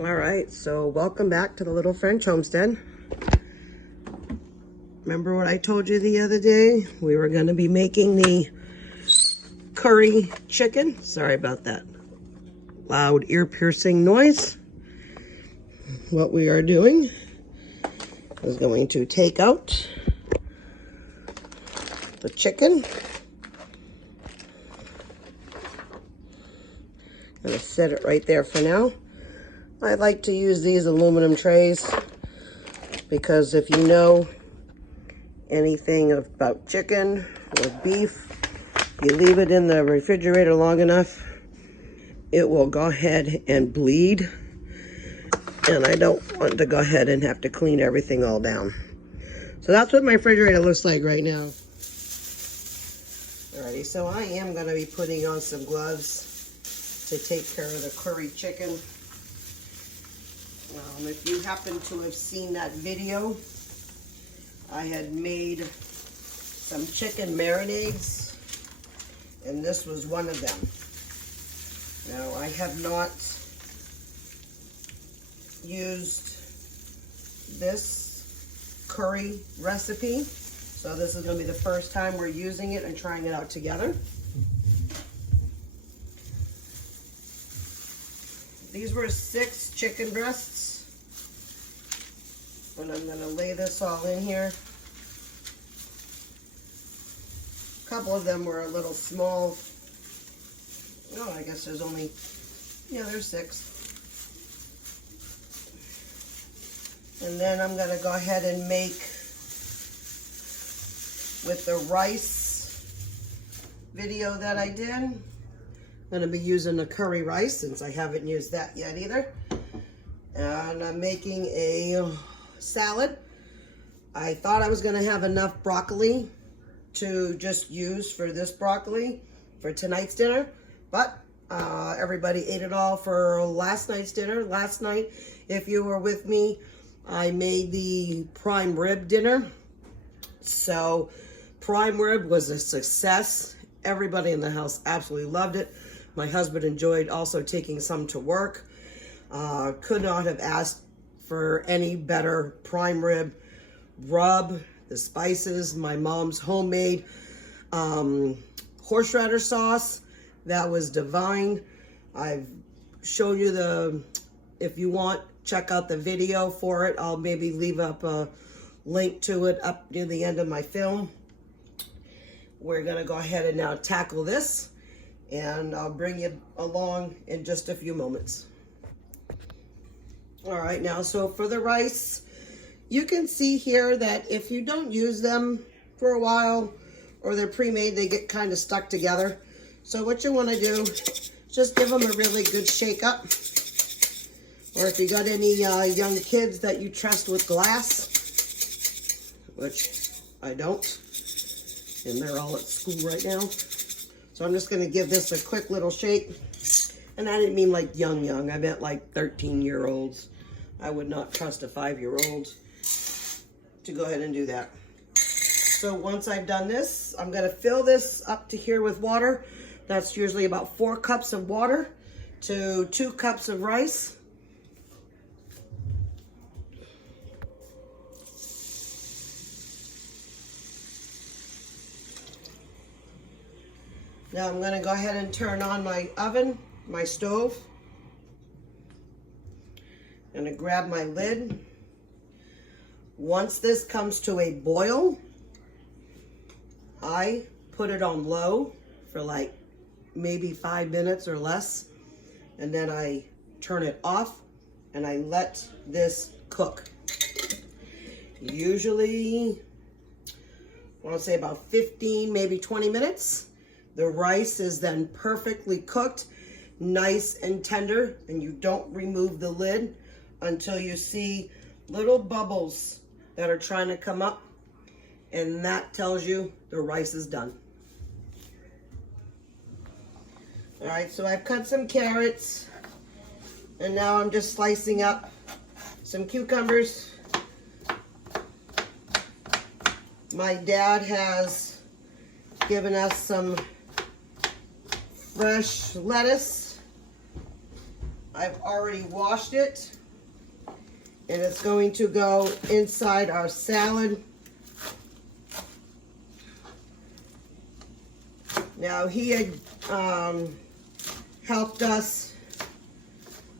All right, so welcome back to the Little French Homestead. Remember what I told you the other day? We were going to be making the curry chicken. Sorry about that loud ear-piercing noise. What we are doing is going to take out the chicken. I'm going to set it right there for now. I like to use these aluminum trays because if you know anything about chicken or beef, you leave it in the refrigerator long enough, it will go ahead and bleed. And I don't want to go ahead and have to clean everything all down. So that's what my refrigerator looks like right now. Alrighty, so I am going to be putting on some gloves to take care of the curry chicken. If you happen to have seen that video, I had made some chicken marinades, and this was one of them. Now, I have not used this curry recipe, so this is going to be the first time we're using it and trying it out together. These were 6 chicken breasts. And I'm going to lay this all in here. A couple of them were a little small. Oh, I guess there's only, yeah, there's 6. And then I'm going to go ahead and make, with the rice video that I did, I'm going to be using the curry rice since I haven't used that yet either. And I'm making a salad. I thought I was going to have enough broccoli to just use for this broccoli for tonight's dinner, but everybody ate it all for last night's dinner. Last night, if you were with me, I made the prime rib dinner. So prime rib was a success. Everybody in the house absolutely loved it. My husband enjoyed also taking some to work. Could not have asked for any better prime rib rub. The spices, my mom's homemade horseradish sauce, that was divine. I've shown you the, if you want, check out the video for it. I'll maybe leave up a link to it up near the end of my film. We're gonna go ahead and now tackle this, and I'll bring you along in just a few moments. All right, now, so for the rice, you can see here that if you don't use them for a while or they're pre-made, they get kind of stuck together. So what you want to do, just give them a really good shake up. Or if you got any young kids that you trust with glass, which I don't, and they're all at school right now. So I'm just going to give this a quick little shake. And I didn't mean like young. I meant like 13-year-olds. I would not trust a 5-year-old to go ahead and do that. So once I've done this, I'm going to fill this up to here with water. That's usually about 4 cups of water to 2 cups of rice. Now I'm going to go ahead and turn on my oven, my stove. I'm going to grab my lid. Once this comes to a boil, I put it on low for like maybe 5 minutes or less. And then I turn it off and I let this cook. Usually, I want to say about 15, maybe 20 minutes. The rice is then perfectly cooked, nice and tender, and you don't remove the lid until you see little bubbles that are trying to come up, and that tells you the rice is done. All right, so I've cut some carrots, and now I'm just slicing up some cucumbers. My dad has given us some fresh lettuce. I've already washed it, and it's going to go inside our salad. Now he had helped us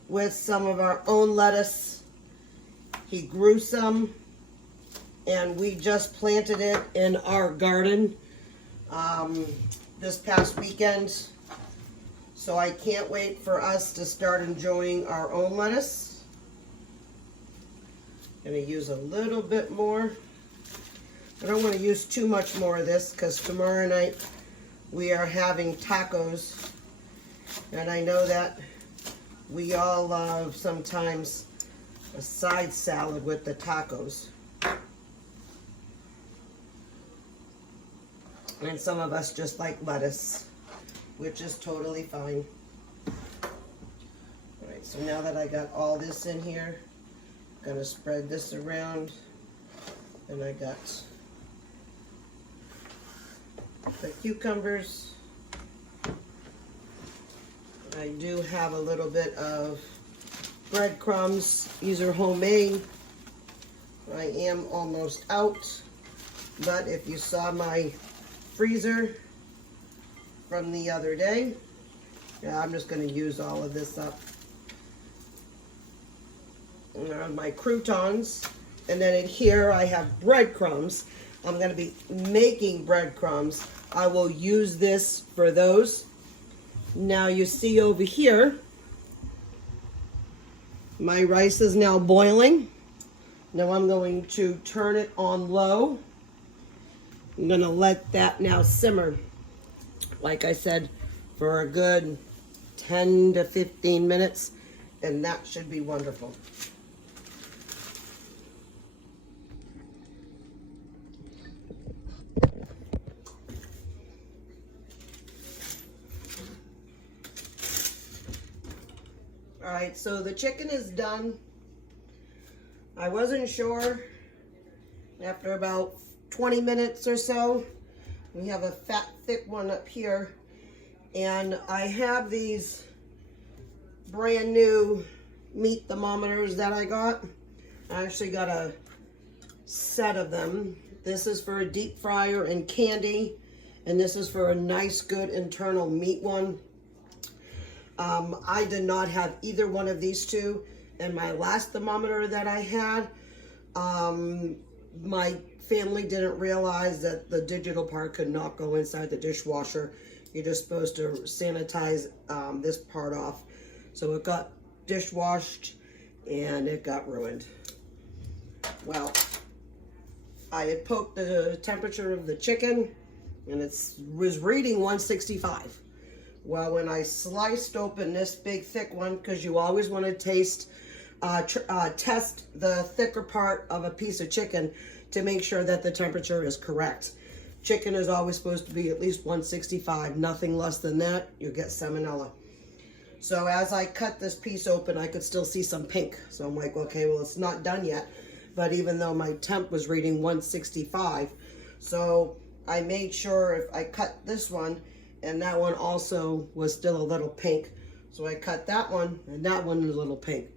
with some of our own lettuce. He grew some, and we just planted it in our garden this past weekend. So I can't wait for us to start enjoying our own lettuce. Gonna use a little bit more. I don't want to use too much more of this because tomorrow night we are having tacos. And I know that we all love sometimes a side salad with the tacos. And some of us just like lettuce, which is totally fine. All right, so now that I got all this in here, I'm gonna spread this around. And I got the cucumbers. I do have a little bit of breadcrumbs. These are homemade. I am almost out, but if you saw my freezer from the other day, yeah, I'm just going to use all of this up. And my croutons, and then in here I have breadcrumbs. I'm going to be making breadcrumbs. I will use this for those. Now you see over here, my rice is now boiling. Now I'm going to turn it on low. I'm going to let that now simmer, like I said, for a good 10 to 15 minutes, and that should be wonderful. All right, so the chicken is done. I wasn't sure. After about 20 minutes or so, we have a fat, thick one up here. And I have these brand new meat thermometers that I got. I actually got a set of them. This is for a deep fryer and candy. And this is for a nice, good internal meat one. I did not have either one of these two. And my last thermometer that I had, my family didn't realize that the digital part could not go inside the dishwasher. You're just supposed to sanitize this part off. So it got dishwashed and it got ruined. Well, I had poked the temperature of the chicken and it was reading 165. Well, when I sliced open this big thick one, because you always want to test the thicker part of a piece of chicken to make sure that the temperature is correct. Chicken is always supposed to be at least 165, nothing less than that, you'll get salmonella. So as I cut this piece open, I could still see some pink. So I'm like, okay, well, it's not done yet. But even though my temp was reading 165, so I made sure if I cut this one, and that one also was still a little pink. So I cut that one, and that one was a little pink.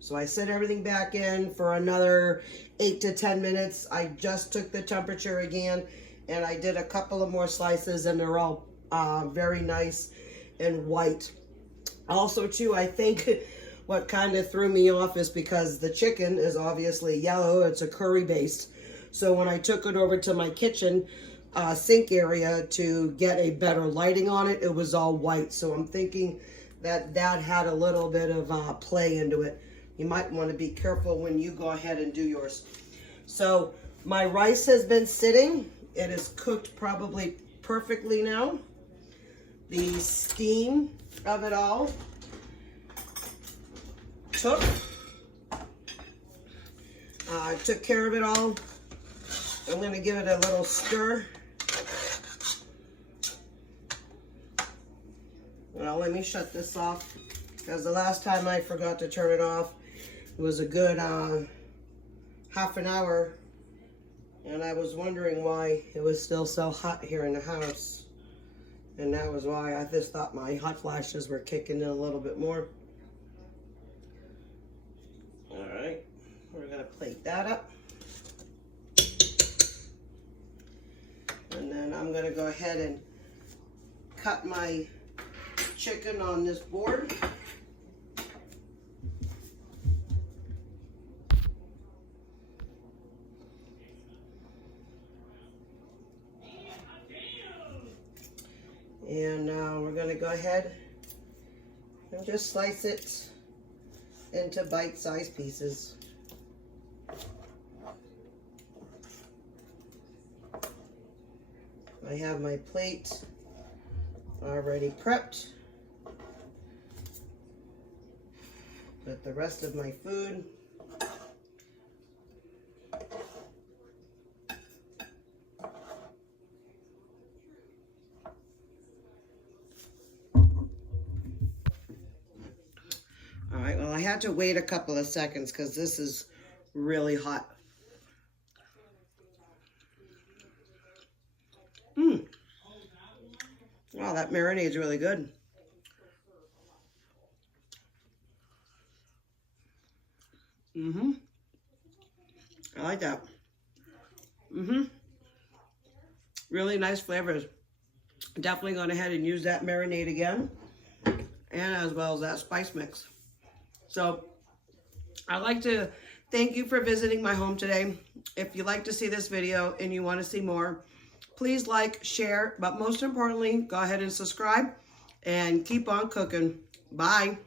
So I set everything back in for another 8 to 10 minutes. I just took the temperature again, and I did a couple of more slices, and they're all very nice and white. Also, too, I think what kind of threw me off is because the chicken is obviously yellow. It's a curry based. So when I took it over to my kitchen sink area to get a better lighting on it, it was all white. So I'm thinking that that had a little bit of play into it. You might want to be careful when you go ahead and do yours. So my rice has been sitting. It is cooked probably perfectly now. The steam of it all took care of it all. I'm going to give it a little stir. Now let me shut this off, because the last time I forgot to turn it off, it was a good half an hour, and I was wondering why it was still so hot here in the house. And that was why I just thought my hot flashes were kicking in a little bit more. All right, we're gonna plate that up. And then I'm gonna go ahead and cut my chicken on this board. And now we're gonna go ahead and just slice it into bite-sized pieces. I have my plate already prepped with the rest of my food. All right, well, I had to wait a couple of seconds because this is really hot. Wow, that marinade is really good. I like that. Really nice flavors. Definitely going ahead and use that marinade again, and as well as that spice mix. So I'd like to thank you for visiting my home today. If you like to see this video and you want to see more, please like, share, but most importantly, go ahead and subscribe and keep on cooking. Bye.